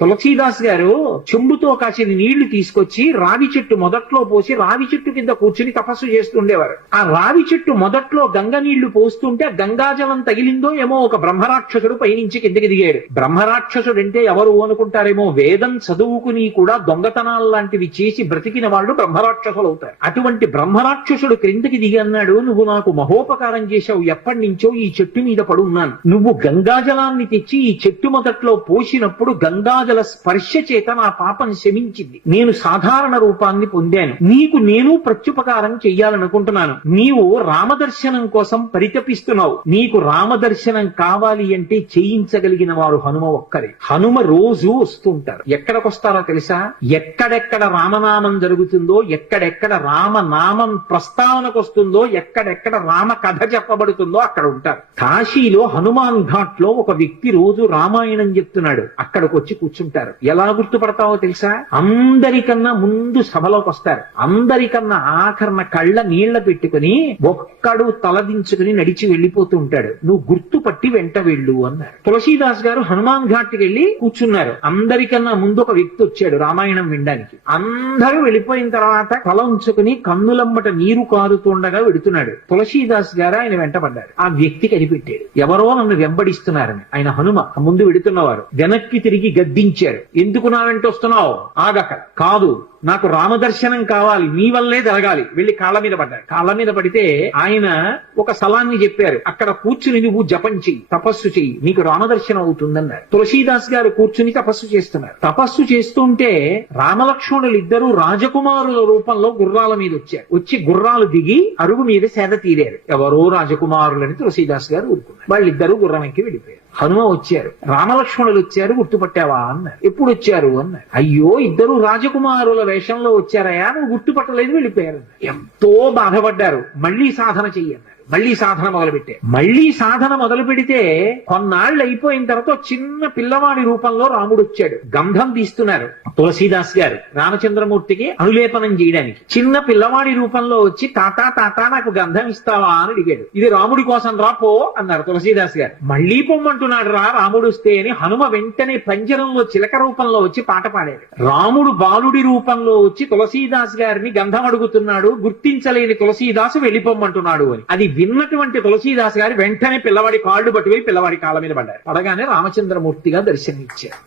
తులసీదాస్ గారు చెంబుతో కాసిన నీళ్లు తీసుకొచ్చి రావి చెట్టు మొదట్లో పోసి రావి చెట్టు కింద కూర్చుని తపస్సు చేస్తుండేవారు. ఆ రావి చెట్టు మొదట్లో గంగ నీళ్లు పోస్తుంటే గంగాజలం తగిలిందో ఏమో ఒక బ్రహ్మరాక్షసుడు పైనుంచి కిందకి దిగాడు. బ్రహ్మరాక్షసుడు అంటే ఎవరు అనుకుంటారేమో, వేదం చదువుకుని కూడా దొంగతనాలు లాంటివి చేసి బ్రతికిన వాళ్ళు బ్రహ్మరాక్షసులు అవుతారు. అటువంటి బ్రహ్మరాక్షసుడు క్రిందకి దిగి అన్నాడు, నువ్వు నాకు మహోపకారం చేశావు, ఎప్పటి నుంచో ఈ చెట్టు మీద పడున్నాను. నువ్వు గంగాజలాన్ని తెచ్చి ఈ చెట్టు మొదట్లో పోసినప్పుడు గంగాజల స్పర్శ చేత నా పాపం శమించింది. నేను సాధారణ రూపాన్ని పొందాను. నీకు నేను ప్రత్యుపకారం చెయ్యాలనుకుంటున్నాను. నీవు రామదర్శనం కోసం పరితపిస్తున్నావు. నీకు రామదర్శనం కావాలి అంటే చేయించగలిగిన వారు హనుమ ఒక్కరే. హనుమ రోజు వస్తుంటారు. ఎక్కడికొస్తారో తెలుసా? ఎక్కడెక్కడ రామనామం జరుగుతుందో, ఎక్కడెక్కడ రామనామం ప్రస్తావనకు వస్తుందో, ఎక్కడెక్కడ రామ కథ చెప్పబడుతుందో అక్కడ ఉంటారు. కాశీలో హనుమాన్ ఘాట్ లో ఒక వ్యక్తి రోజు రామాయణం చెప్తున్నాడు. అక్కడికి వచ్చి కూర్చుంటారు. ఎలా గుర్తుపడతావో తెలుసా? అందరికన్నా ముందు సభలోకి వస్తారు. అందరికన్నా ఆఖరణ కళ్ళ నీళ్ల పెట్టుకుని ఒక్కడు తలదించుకుని నడిచి వెళ్లిపోతూ ఉంటాడు. నువ్వు గుర్తుపట్టి వెంట వెళ్ళు అన్నారు. తులసీదాస్ గారు హనుమాన్ ఘాట్ కి వెళ్లి కూర్చున్నారు. అందరికన్నా ముందు ఒక వ్యక్తి వచ్చాడు రామాయణం వినడానికి. అందరూ వెళ్ళిపోయిన తర్వాత తల ఉంచుకుని కన్నులమ్మట నీరు కారుతుండగా వెడుతున్నాడు. తులసీదాస్ గారు ఆయన వెంటపడ్డారు. ఆ వ్యక్తి కనిపెట్టాడు, ఎవరో నన్ను వెంబడిస్తున్నారని. ఆయన హనుమ ముందు వెడుతున్నవారు. వెనక్కి తిరిగి గద్దించారు. ఎందుకు నా వెంట వస్తున్నావు? ఆగక. కాదు, నాకు రామదర్శనం కావాలి, నీ వల్లే జరగాలి. వెళ్లి కాళ్ళ మీద పడ్డారు. కాళ్ళ మీద పడితే ఆయన ఒక స్థలాన్ని చెప్పారు. అక్కడ కూర్చుని నువ్వు జపం చెయ్యి, తపస్సు చెయ్యి, నీకు రామదర్శనం అవుతుందన్నారు. తులసీదాస్ గారు కూర్చుని తపస్సు చేస్తున్నారు. తపస్సు చేస్తుంటే రామలక్ష్మణులు ఇద్దరు రాజకుమారుల రూపంలో గుర్రాల మీద వచ్చారు. వచ్చి గుర్రాలు దిగి అరుగు మీద సేద తీరారు. ఎవరో రాజకుమారులని తులసీదాస్ గారు ఊరుకున్నారు. వాళ్ళిద్దరూ గుర్రం ఎక్కి వెళ్ళిపోయారు. హనుమ వచ్చారు. రామలక్ష్మణులు వచ్చారు, గుర్తుపట్టావా అన్నారు. ఎప్పుడు వచ్చారు అన్నారు. అయ్యో, ఇద్దరు రాజకుమారుల వేషంలో వచ్చారయా, నువ్వు గుర్తుపట్టలేదు, వెళ్ళిపోయారు. ఎంతో బాధపడ్డారు. మళ్లీ సాధన చెయ్యన్నారు. మళ్లీ సాధన మొదలుపెట్టారు. మళ్లీ సాధన మొదలు పెడితే కొన్నాళ్ళు అయిపోయిన తర్వాత చిన్న పిల్లవాడి రూపంలో రాముడు వచ్చాడు. గంధం తీస్తున్నారు తులసీదాస్ గారు రామచంద్రమూర్తికి అనులేపనం చేయడానికి. చిన్న పిల్లవాడి రూపంలో వచ్చి తాతా తాతా నాకు గంధం ఇస్తావా అని అడిగాడు. ఇది రాముడి కోసం రా పో అన్నారు తులసీదాస్ గారు. మళ్లీ పొమ్మంటున్నాడు రా రాముడు వస్తే అని హనుమ వెంటనే పంజరంలో చిలక రూపంలో వచ్చి పాట పాడాడు. రాముడు బాలుడి రూపంలో వచ్చి తులసీదాస్ గారిని గంధం అడుగుతున్నాడు. గుర్తించలేని తులసీదాసు వెళ్ళిపోమ్మంటున్నాడు అని. అది విన్నటువంటి తులసీదాస్ గారు వెంటనే పిల్లవాడి కాళ్ళు పట్టుకుని పిల్లవాడి కాళ్ళ మీద పడ్డారు. పడగానే రామచంద్రమూర్తిగా దర్శనమిచ్చారు.